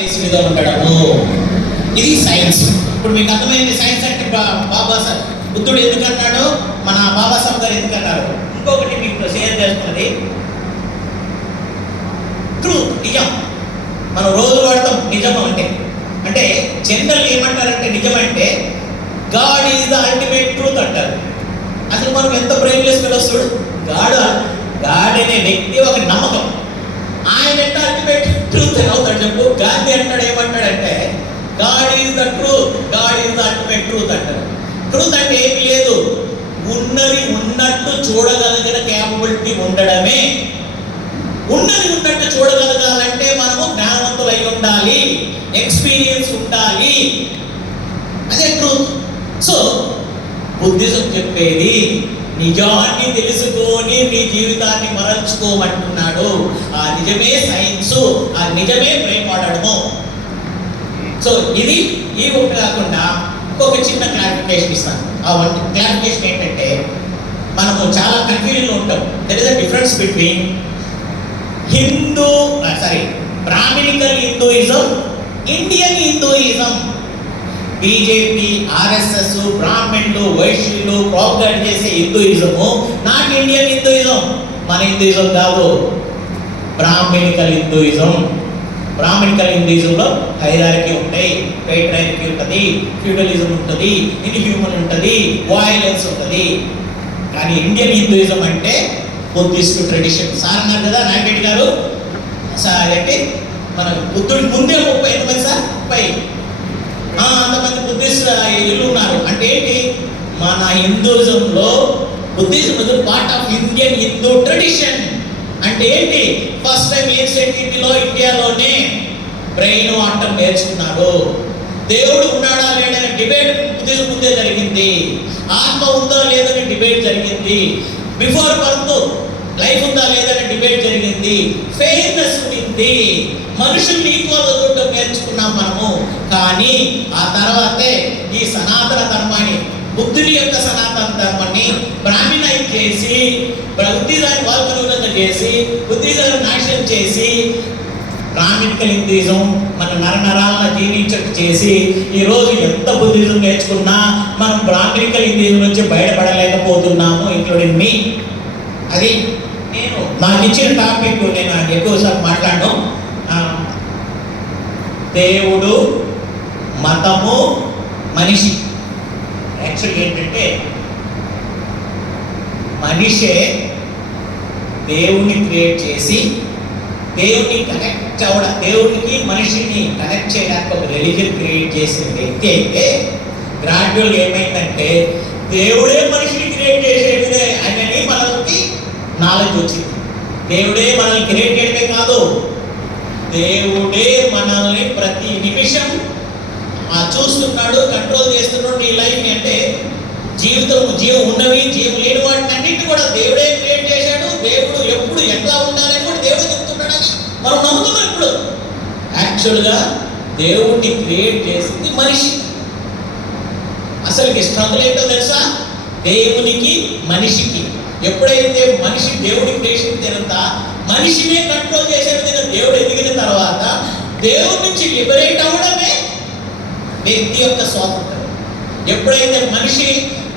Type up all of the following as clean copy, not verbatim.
మీద ఉండడము, ఇది సైన్స్. ఇప్పుడు మీకు అర్థమైంది సైన్స్ అంటే బాబాసాహెబ్ బుద్ధుడు ఎందుకన్నాడు, మన బాబాసాహెబ్ గారు ఎందుకన్నారు. ఇంకొకటి మీకు షేర్ చేస్తున్నది ట్రూత్, నిజం. మనం రోజు వాడతాం నిజం అంటే జనరల్ ఏమంటారంటే నిజం అంటే God is the ultimate truth అంటారు. అసలు మనం ఎంత బ్రెయిన్లెస్ వస్తుడు. గాడ్ అనే వ్యక్తి ఒక నమ్మకం, ఆయన ఎంత అల్టిమేట్ ట్రూత్ అని అవుతాడు చెప్పు. గాంధీ అంటాడు ఏమంటాడంటే God is the truth, God is the ultimate truth అంటాడు. ట్రూత్ అంటే ఏమి లేదు, ఉన్నది ఉన్నట్టు చూడగలిగిన క్యాపబిలిటీ ఉండడమే. ఉన్నది ఉన్నట్టు చూడగలగాలంటే మనము జ్ఞానవంతులు అయి ఉండాలి, ఎక్స్పీరియన్స్ ఉండాలి, అదే ట్రూత్. సో బుద్ధిజం చెప్పేది నిజాన్ని తెలుసుకొని నీ జీవితాన్ని మరల్చుకోమంటున్నాడు. ఆ నిజమే సైన్స్, ఆ నిజమే ప్రేమాడము. సో ఇది ఈ ఒకటి కాకుండా ఇంకొక చిన్న క్లారిఫికేషన్ ఇస్తాను. ఆ క్లారిఫికేషన్ ఏంటంటే మనము చాలా కన్ఫ్యూజన్లో ఉంటాం. There is a difference between Brahminical Hinduism, Indian Hinduism. BJP, RSS, బ్రాహ్మణులు, వైశ్యులు ప్రాపగేట్ చేసే హిందూయిజము నాట్ ఇండియన్ హిందూయిజం. మన హిందూయిజం కాదు, బ్రాహ్మణికల్ హిందూయిజం. బ్రాహ్మణికల్ హిందూయిజంలో హైరార్కీ ఉంటాయి, పేట్రియార్కీ ఉంటుంది, ఫ్యూడలిజం ఉంటుంది, ఇన్హ్యూమన్ ఉంటుంది, వయలెన్స్ ఉంటుంది. కానీ ఇండియన్ హిందూయిజం అంటే బుద్ధిస్ట్ ట్రెడిషన్. సార్ అన్నారు కదా నాగరెడ్డి గారు, సార్ అంటే మన బుద్ధుడికి ముందే 30 ఎంతమంది సార్ 30 అంతమంది బుద్ధిస్ట్ ఇల్లు ఉన్నారు. అంటే ఏంటి, మన హిందూయిజంలో Buddhism is part of Indian Hindu tradition. అంటే ఏంటి, ఫస్ట్ టైం ఏన్షియంట్ ఇండియాలోనే బ్రెయిన్ వాడటం నేర్చుకున్నారు. దేవుడు ఉన్నాడా లేడని డిబేట్ బుద్ధిజం ముందే జరిగింది. ఆత్మ ఉందా లేదని డిబేట్ జరిగింది. బిఫోర్ బర్త్ లైఫ్ ఉందా లేదని డిబేట్ జరిగింది. ఫెయిర్నెస్ ఉంది. మనుషుల్ని ఈక్వల్గా చూడటం నేర్చుకున్నాం మనము. కానీ ఆ తర్వాతే ఈ సనాతన ధర్మాన్ని, బుద్ధుని యొక్క సనాతన ధర్మాన్ని బ్రాహ్మణైజ్ చేసి, బుద్ధిజాన్ని వాళ్ళకనుగుణంగా చేసి, బుద్ధిజాన్ని నాశనం చేసి, బ్రాహ్మణికల్ హిందూయిజం మన నరనరాలను జీవించట్టు చేసి ఈరోజు ఎంత బుద్ధిజం నేర్చుకున్నా మనం బ్రాహ్మణికల్ హిందూయిజం నుంచి బయటపడలేకపోతున్నాము, ఇంక్లూడింగ్ మీ. అది నేను నాకు ఇచ్చిన టాపిక్, నేను ఎక్కువసార్లు మాట్లాడను. దేవుడు, మతము, మనిషి. యాక్చువల్గా ఏంటంటే మనిషే దేవుణ్ణి క్రియేట్ చేసి, దేవుణ్ణి కనెక్ట్ అవ్వడం, దేవుడికి మనిషిని కనెక్ట్ చేయడానికి ఒక రిలీజియన్ క్రియేట్ చేసిన వ్యక్తి అయితే గ్రాడ్యువల్గా ఏమైందంటే దేవుడే మనిషిని క్రియేట్ చేసేది అనేది మనకి నాలెడ్జ్ వచ్చింది. దేవుడే మనల్ని క్రియేట్ చేయడమే కాదు, దేవుడే మనల్ని ప్రతి నిమిషం చూస్తున్నాడు, కంట్రోల్ చేస్తున్నాడు నీ లైఫ్ని. అంటే జీవం ఉన్నవి, జీవం లేని వాటిని అన్నింటి కూడా దేవుడే క్రియేట్ చేశాడు. దేవుడు ఎప్పుడు ఎట్లా ఉండాలని కూడా దేవుడు చెప్తున్నాడని మనం నమ్ముతున్నాం. ఇప్పుడు యాక్చువల్గా దేవుడిని క్రియేట్ చేసింది మనిషి. అసలుకి స్ట్రగుల్ ఏంటో తెలుసా, దేవునికి మనిషికి. ఎప్పుడైతే మనిషి దేవుడి క్రియేషన్ తిరుగుతా మనిషినే కంట్రోల్ చేసే విధంగా దేవుడు ఎదిగిన తర్వాత దేవుడి నుంచి లిబరేట్ అవ్వడమే వ్యక్తి యొక్క స్వాతంత్రం. ఎప్పుడైతే మనిషి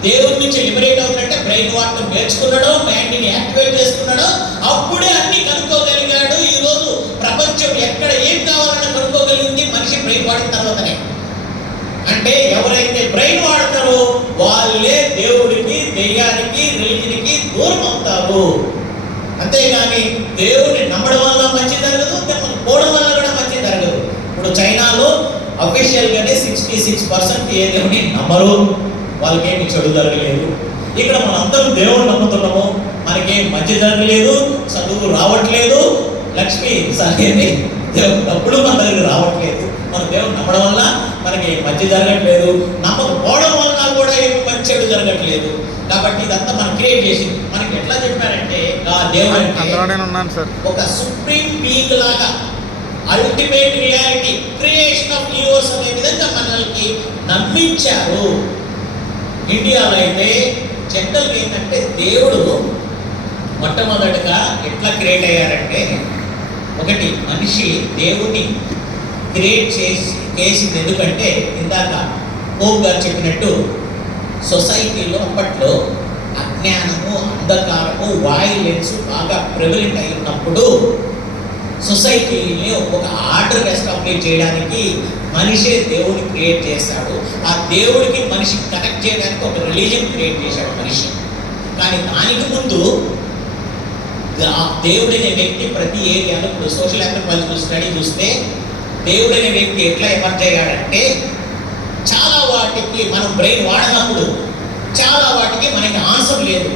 దేవుడి నుంచి లిబరేట్ అవుతుందంటే బ్రెయిన్ వాడటం నేర్చుకున్నాడో, మైండ్ని యాక్టివేట్ చేసుకున్నాడో, అప్పుడే అన్ని కనుక్కోగలిగాడు. ఈరోజు ప్రపంచం ఎక్కడ ఏం కావాలని కనుక్కోగలిగింది మనిషి బ్రెయిన్ వాడిన తర్వాతనే. అంటే ఎవరైతే బ్రెయిన్ వాడతారో వాళ్ళే దేవుడికి, దెయ్యానికి, రిలీజన్కి దూరం అవుతారు. అంతేగాని దేవుడిని నమ్మడం వల్ల మంచి జరగదు, పోవడం వల్ల కూడా మంచి జరగదు. ఇప్పుడు చైనాలో అఫీషియల్గానే 66% ఏ దేవుడిని నమ్మరు, వాళ్ళకేమి చెడు జరగలేదు. ఇక్కడ మనందరం దేవుడు నమ్ముతున్నాము, మనకేం మంచి జరగలేదు, చదువు రావట్లేదు, లక్ష్మి సరేని దేవుడు డబ్బులు మన దగ్గర రావట్లేదు. మన దేవుడు నమ్మడం వల్ల మనకి మంచి జరగట్లేదు, నమ్మకపోవడం వల్ల కూడా ఏమి మంచి చెడు జరగట్లేదు. కాబట్టి ఇదంతా మనం క్రియేట్ చేసింది. మనకి ఎట్లా చెప్పారంటే ఆ దేవుడు ఒక సుప్రీం బీయింగ్ లాగా, ultimate reality, creation of universe అనే విధంగా మనల్ని నమ్మించారు. ఇండియాలో అయితే జనరల్గా ఏంటంటే దేవుడు మొట్టమొదటిగా ఎట్లా క్రియేట్ అయ్యారంటే, ఒకటి మనిషి దేవుణ్ణి క్రియేట్ చేసింది. ఎందుకంటే ఇందాక పోప్ గారు చెప్పినట్టు సొసైటీలో అప్పట్లో అజ్ఞానము, అంధకారము, వాయిలెన్స్ బాగా ప్రివలెంట్ అయి ఉన్నప్పుడు సొసైటీని ఒక ఆర్డర్ ఎస్టాబ్లిష్ చేయడానికి మనిషే దేవుడిని క్రియేట్ చేశాడు. ఆ దేవుడికి మనిషి కనెక్ట్ చేయడానికి ఒక రిలీజియన్ క్రియేట్ చేశాడు మనిషి. కానీ దానికి ముందు దేవుడనే వ్యక్తి ప్రతి ఏరియాలో, ఇప్పుడు సోషల్ ఆంథ్రోపాలజికల్ స్టడీ చూస్తే దేవుడనే వ్యక్తి ఎట్లా ఎమర్జ్ అయ్యాడంటే, చాలా వాటికి మనం బ్రెయిన్ వాడినప్పుడు చాలా వాటికి మనకి ఆన్సర్ లేదు.